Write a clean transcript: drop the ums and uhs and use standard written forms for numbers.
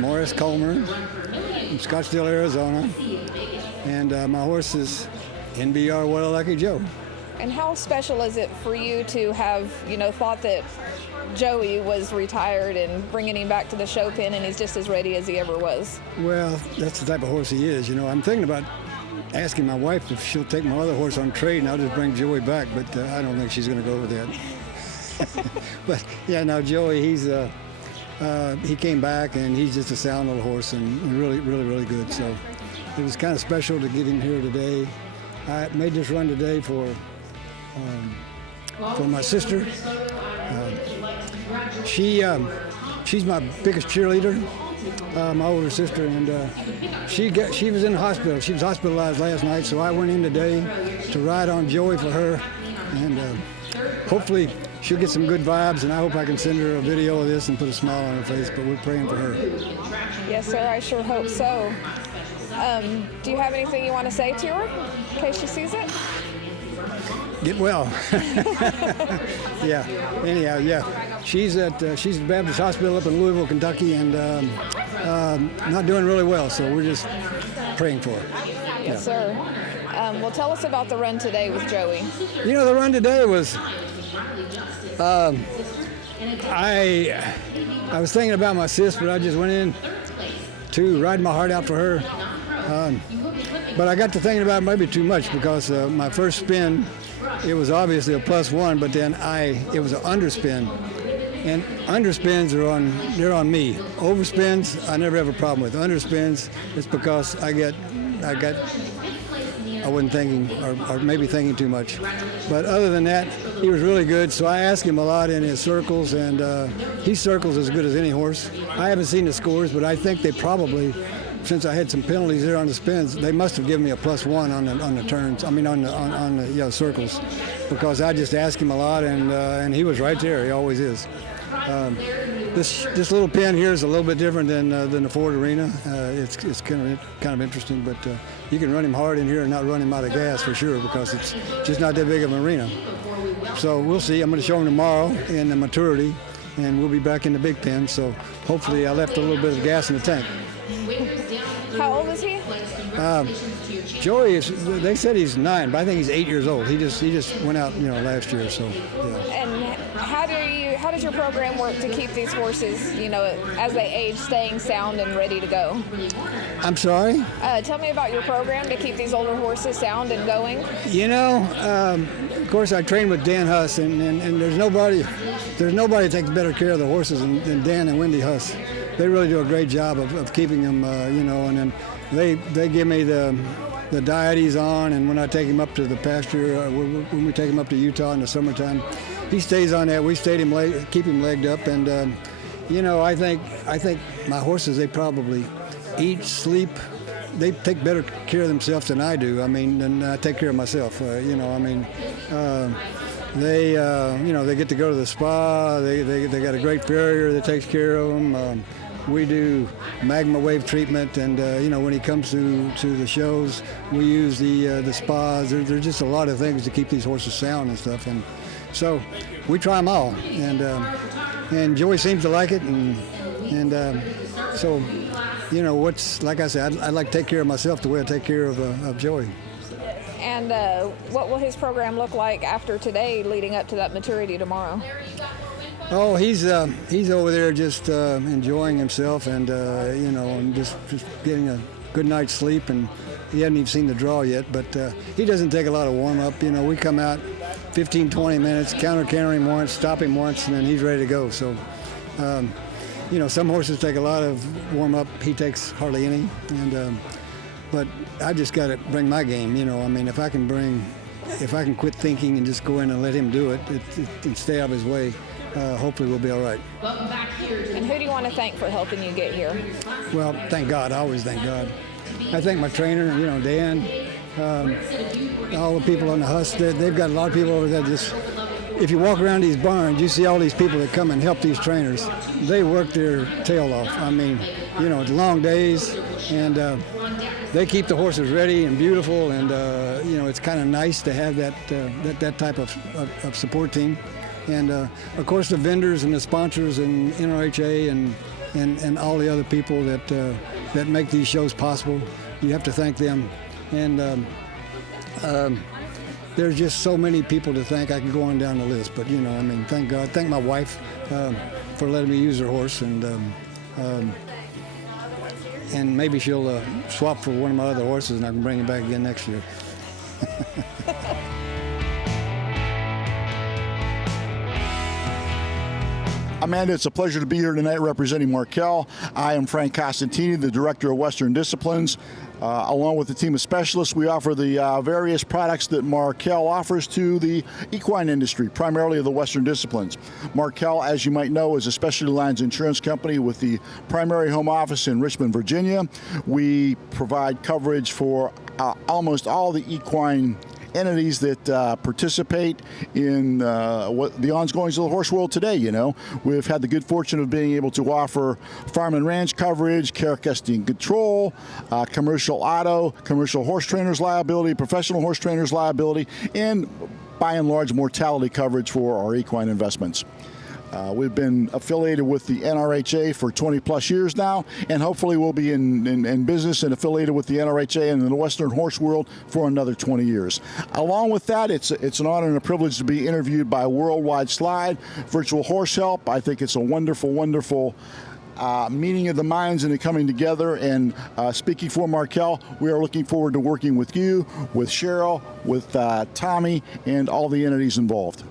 Morris Kulmer from Scottsdale, Arizona. And my horse is NBR Lucky Joe. And how special is it for you to have, thought that Joey was retired and bringing him back to the show pen and he's just as ready as he ever was? Well, that's the type of horse he is. I'm thinking about asking my wife if she'll take my other horse on trade and I'll just bring Joey back, but I don't think she's going to go with that. But yeah, now Joey, he came back and he's just a sound little horse and really, really, really good. So it was kind of special to get him here today. I made this run today for my sister. She's my biggest cheerleader, my older sister, and she was in the hospital. She was hospitalized last night, so I went in today to ride on Joey for her, and hopefully she'll get some good vibes, and I hope I can send her a video of this and put a smile on her face, but we're praying for her. Yes, sir, I sure hope so. Do you have anything you want to say to her in case she sees it? Get well. Yeah. Anyhow, yeah. She's at the Baptist Hospital up in Louisville, Kentucky, and not doing really well. So we're just praying for her. Yes, sir. Well, tell us about the run today with Joey. The run today was. I was thinking about my sis, but I just went in to ride my heart out for her. But I got to thinking about it maybe too much because my first spin, it was obviously a +1, but then it was an underspin. And underspins they're on me. Overspins, I never have a problem with. Underspins, it's because I wasn't thinking or maybe thinking too much. But other than that, he was really good. So I asked him a lot in his circles, and he circles as good as any horse. I haven't seen the scores, but I think they probably, since I had some penalties there on the spins, they must have given me a +1 on the turns. I mean on the circles, because I just asked him a lot, and he was right there. He always is. This little pen here is a little bit different than the Ford Arena. It's kind of interesting, but you can run him hard in here and not run him out of gas for sure, because it's just not that big of an arena. So we'll see. I'm going to show him tomorrow in the maturity, and we'll be back in the big pen. So hopefully I left a little bit of gas in the tank. How old is he? Joey they said he's 9, but I think he's 8 years old. He just went out, last year. So yeah. And how does your program work to keep these horses, as they age, staying sound and ready to go? I'm sorry? Tell me about your program to keep these older horses sound and going. Of course, I train with Dan Huss, and there's nobody that takes better care of the horses than Dan and Wendy Huss. They really do a great job of keeping them, and then they give me the diet he's on, and when I take him up to the pasture, when we take him up to Utah in the summertime, he stays on that. We keep him legged up, and I think my horses, they probably eat, sleep. They take better care of themselves than I do. I mean, than I take care of myself. They get to go to the spa. They got a great farrier that takes care of them. We do magma wave treatment, and when he comes to the shows, we use the spas. There's just a lot of things to keep these horses sound and stuff, and so we try them all. And Joey seems to like it, and so like I said, I'd like to take care of myself the way I take care of Joey. And what will his program look like after today, leading up to that maturity tomorrow? Oh, he's over there just enjoying himself, and and just getting a good night's sleep. And he hasn't even seen the draw yet, but he doesn't take a lot of warm up. We come out 15, 20 minutes, counter him once, stop him once, and then he's ready to go. So, some horses take a lot of warm up. He takes hardly any, but I just got to bring my game. If I can quit thinking and just go in and let him do it and stay out of his way. Hopefully we'll be all right. And who do you want to thank for helping you get here? Well, thank God. I always thank God. I thank my trainer, Dan, all the people on the Huss. They've got a lot of people over there. If you walk around these barns, you see all these people that come and help these trainers. They work their tail off. It's long days, and they keep the horses ready and beautiful. And it's kind of nice to have that type of support team. And of course the vendors and the sponsors and NRHA and and all the other people that make these shows possible. You have to thank them. And there's just so many people to thank. I can go on down the list, but thank God. Thank my wife for letting me use her horse, and maybe she'll swap for one of my other horses, and I can bring him back again next year. Amanda, it's a pleasure to be here tonight representing Markel. I am Frank Costantini, the Director of Western Disciplines. Along with the team of specialists, we offer the various products that Markel offers to the equine industry, primarily the Western Disciplines. Markel, as you might know, is a specialty lines insurance company with the primary home office in Richmond, Virginia. We provide coverage for almost all the equine entities that participate in what the ongoings of the horse world today. We've had the good fortune of being able to offer farm and ranch coverage, care, custody, and control, commercial auto, commercial horse trainers liability, professional horse trainers liability, and by and large mortality coverage for our equine investments. We've been affiliated with the NRHA for 20 plus years now, and hopefully we'll be in business and affiliated with the NRHA and in the Western horse world for another 20 years. Along with that, it's an honor and a privilege to be interviewed by Worldwide Slide, Virtual Horse Help. I think it's a wonderful, wonderful meeting of the minds and the coming together. And speaking for Markel, we are looking forward to working with you, with Cheryl, with Tommy, and all the entities involved.